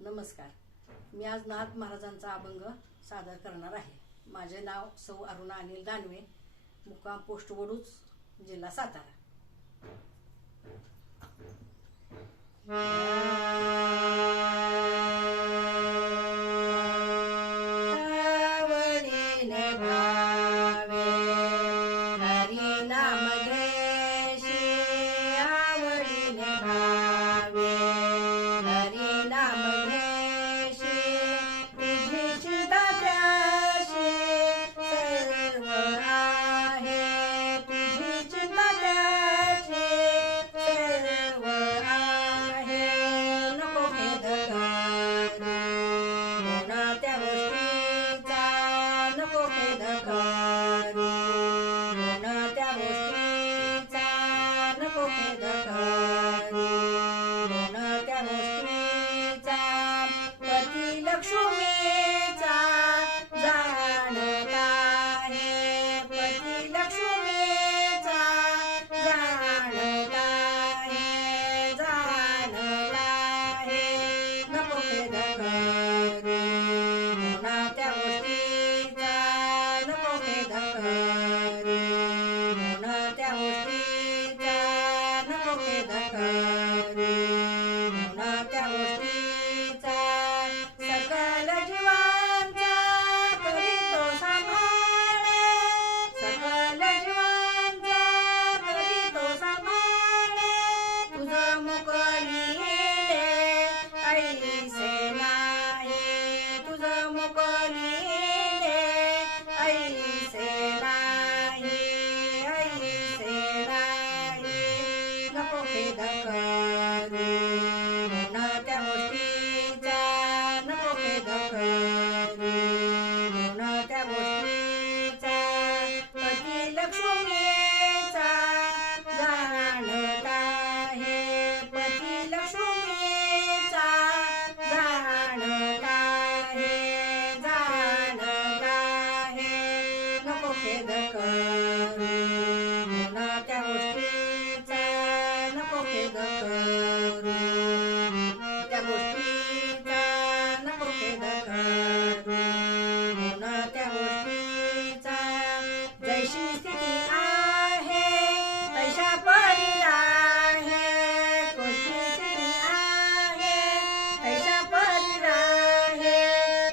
नमस्कार. मी आज नाथ महाराजांचा अभंग सादर करणार आहे. माझे नाव सौ अरुणा अनिल दानवे, मुक्काम पोस्ट वडूज, जिल्हा सातारा. आवडीने भावे हरी नाम घ्यायशी, आवडीने भावे हरी नाम घ्यायशी, तुझी चिंता त्याशी सर्व आहे, तुझी चिंता त्याशी सर्व आहे. नको भेद करू कोणत्या गोष्टीचा, नको भेद करू कोणत्या गोष्टीचा, नको भेद करू कोणत्या गोष्टीचा. पती लक्ष्मीचा जाणत आहे, पती लक्ष्मीचा जाणत आहे, जाणत आहे. नको भेद करू कोणत्या गोष्टीचा, नको भेद करू कोणत्या गोष्टीचा, नको भेद करू कोणत्या गोष्टीचा. सकल जीवांचा करीतो सांभाळ, सकल जीवांचा करीतो सांभाळ. तुझं मुकली हेले ऐसे नाही, तुझं मुकली हेले ऐसे नाही, ऐसे नाही. नको भेद करू कोणत्या गोष्टीचा, नको भेद करू कोणत्या गोष्टीचा. पती लक्ष्मीचा जाणत आहे, पती लक्ष्मीचा जाणत आहे, जाणत आहे. नको भेद करू कोणत्या गोष्टीचा, नको भेद करू त्या गोष्टीचा, नको भेद करू कोणत्या गोष्टीचा. जैशी स्थिती आहे तैशा परी आहे, कोणती स्थिती आहे तैशा परी आहे.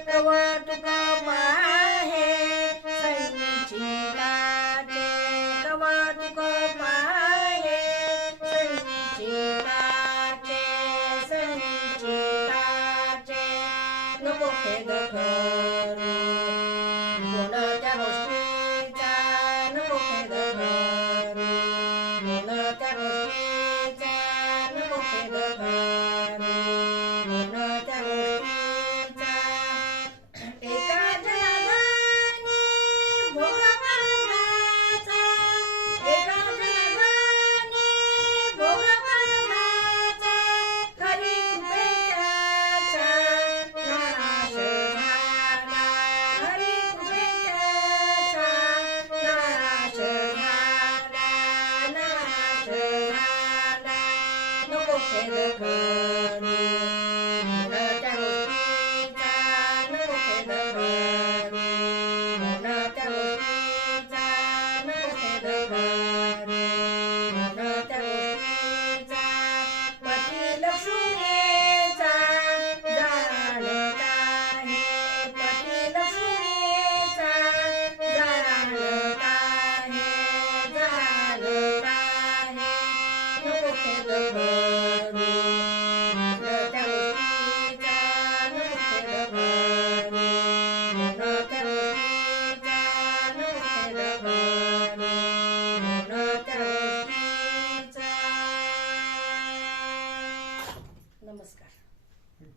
तव तुका पाहे संचिताचे, तव तुका पाहे संचिताचे, संचिताचे. नको भेद करू